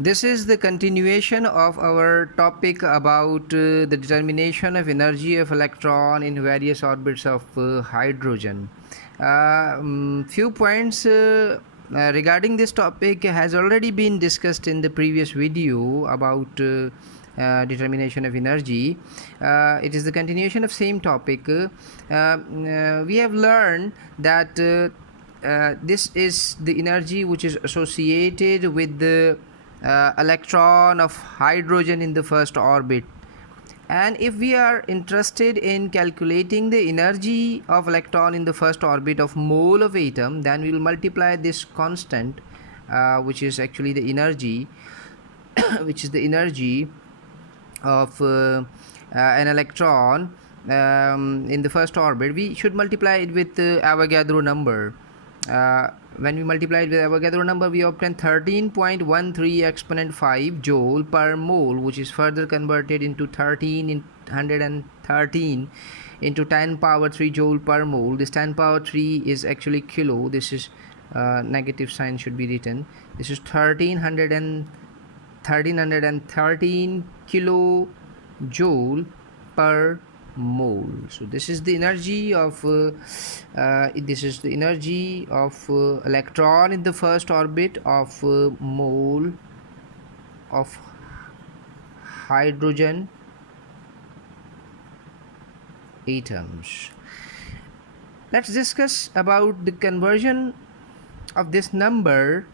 This is the continuation of our topic about the determination of energy of electron in various orbits of hydrogen. Few points regarding this topic has already been discussed in the previous video about determination of energy. It is the continuation of same topic. We have learned that this is the energy which is associated with the electron of hydrogen in the first orbit. And if we are interested in calculating the energy of electron in the first orbit of mole of atom, then we will multiply this constant which is actually the energy which is the energy of an electron in the first orbit. We should multiply it with Avogadro number. When we multiply it with Avogadro number, we obtain 13.13 exponent 5 joule per mole, which is further converted into 1313 into 10 power 3 joule per mole. This 10 power 3 is actually kilo. This is negative sign should be written. This is 1313 kilojoule per mole. So this is the energy of electron in the first orbit of mole of hydrogen atoms. Let's discuss about the conversion of this number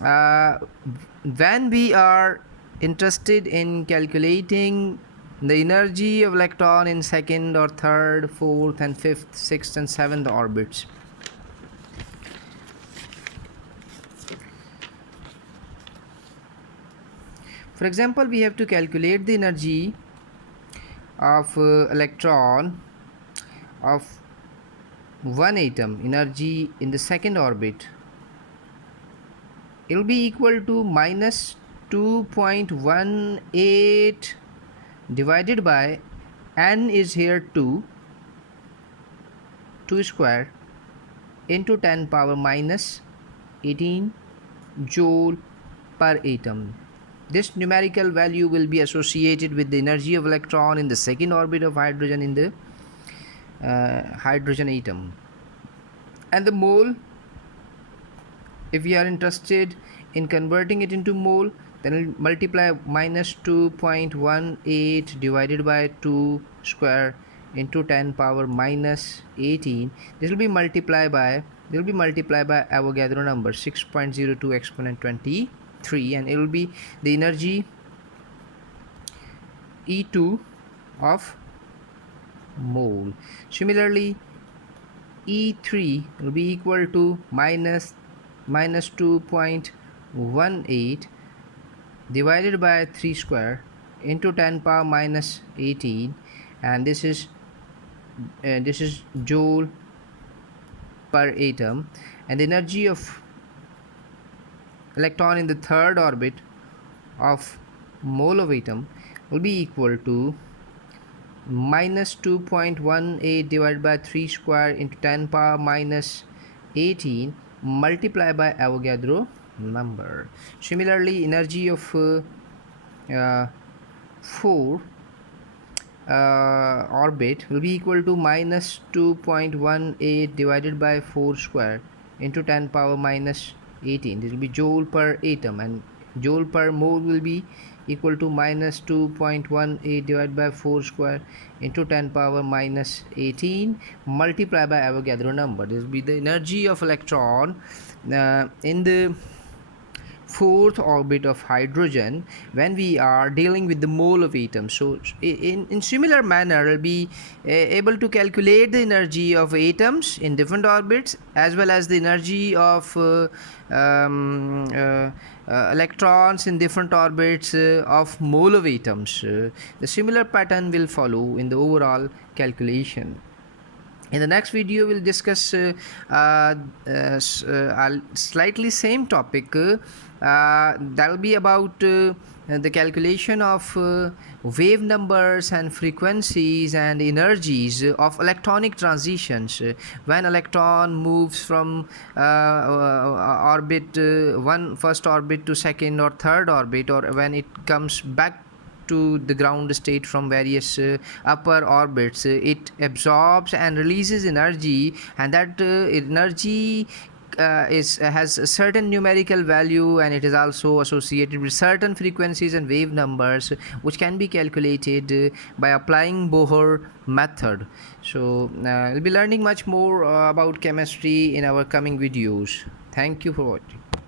when we are interested in calculating the energy of electron in second or third, fourth and fifth, sixth and seventh orbits. For example, we have to calculate the energy of electron of one atom, energy in the second orbit. It will be equal to minus 2.18 divided by n is here 2 square into 10 power minus 18 joule per atom. This numerical value will be associated with the energy of electron in the second orbit of hydrogen in the hydrogen atom. And the mole, if we are interested in converting it into mole, then we'll multiply minus 2.18 divided by 2 square into 10 power minus 18. This will be multiplied by Avogadro number 6.02 exponent 23, and it will be the energy E2 of mole. Similarly, E3 will be equal to minus 2.18 divided by 3 square into 10 power minus 18, and this is joule per atom. And the energy of electron in the third orbit of mole of atom will be equal to minus 2.18 divided by 3 square into 10 power minus 18 multiplied by Avogadro number. Similarly, energy of 4 orbit will be equal to minus 2.18 divided by 4 square into 10 power minus 18. This will be joule per atom, and joule per mole will be equal to minus 2.18 divided by 4 square into 10 power minus 18 multiplied by Avogadro number. This will be the energy of electron in the fourth orbit of hydrogen when we are dealing with the mole of atom. So in similar manner, we'll be able to calculate the energy of atoms in different orbits as well as the energy of electrons in different orbits of mole of atoms. The similar pattern will follow in the overall calculation. In the next video we'll discuss slightly same topic that'll be about the calculation of wave numbers and frequencies and energies of electronic transitions when electron moves from orbit one first orbit to second or third orbit, or when it comes back to the ground state from various upper orbits. It absorbs and releases energy, and that energy has a certain numerical value, and it is also associated with certain frequencies and wave numbers which can be calculated by applying Bohr method. So we'll be learning much more about chemistry in our coming videos. Thank you for watching.